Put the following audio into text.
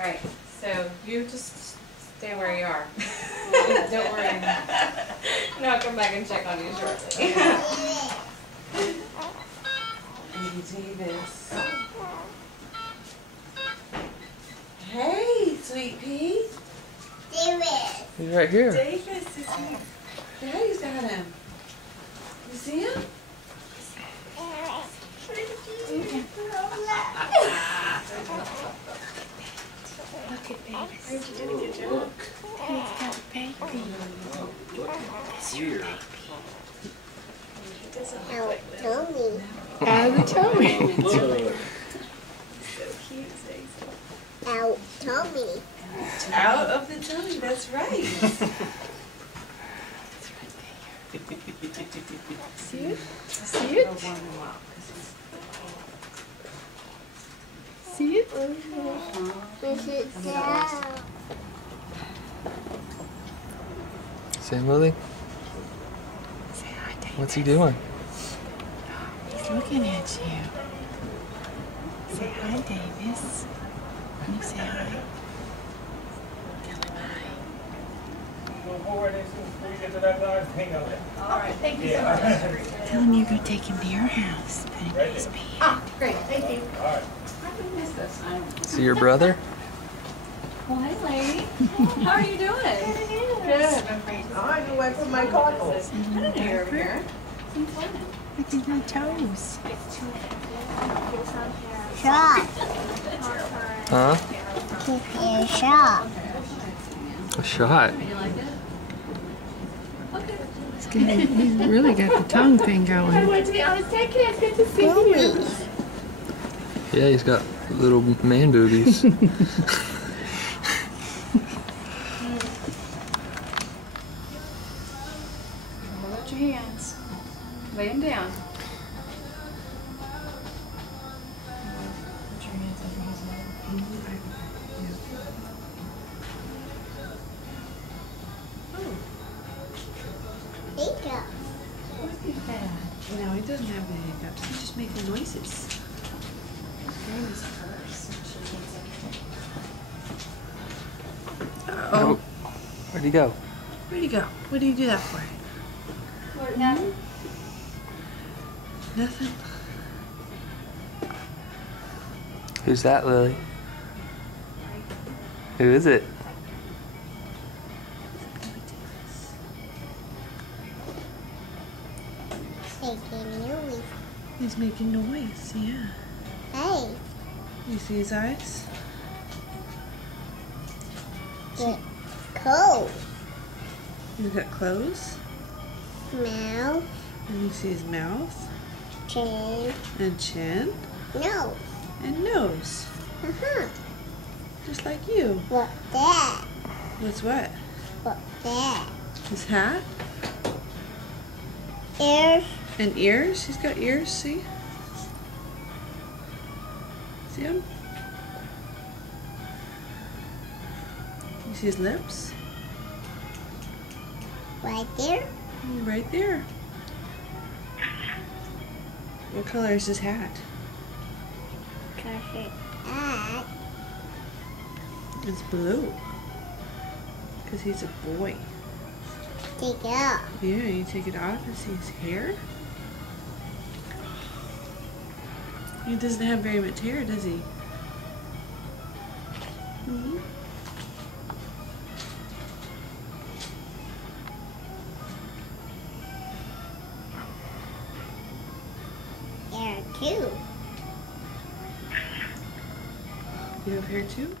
Alright, so you just stay where you are. Don't worry. And I'll come back and check on you shortly. Baby Davis. Hey, sweet pea. Davis. He's right here. Davis is here. Daddy's got him. You see him? Look at Davis. You did a good job. He's got a baby. Look at here. Out, Tommy. Out of the tummy. So cute, Out, Tommy. Out of the tummy, that's right. See it? See it? See it? This is down. Sam Lily? Say hi, Davis. What's he doing? He's looking at you. Say hi, Davis. You say hi. Tell him hi. Alright, thank you so much. Tell him you're going to take him to your house. Put him in his bed. Ah, great, thank you. Alright. I would miss this. See your brother? Well, hey, lady. How are you doing? Good. I know where I put my goggles. I didn't know you were over here. Look at my toes. Shop. Huh? Keep your shop. A shot. You like it? Okay. He's really got the tongue thing going. I want to be honest, take care. It's good to see you. Yeah, he's got little man boobies. Hold out your hands. Lay them down. Put your hands over his head. Hiccup. Look at that. No, he doesn't have the hiccups. He's just making noises. Oh. Where'd he go? Where'd he go? What did you do that for? Nothing? Who's that, Lily? Who is it? Making noise. He's making noise, yeah. Hey. You see his eyes? Get cold. He's got clothes. Mouth. And you see his mouth. Chin. And chin. Nose. And nose. Uh-huh. Just like you. What that? What's what? What that? His hat? Ears. And ears? He's got ears, see? See him? You see his lips? Right there. Right there. What color is his hat? Cause that. It's blue. Because he's a boy. Take it off. Yeah, you take it off and see his hair. He doesn't have very much hair, does he? Hmm? There too. You have hair too?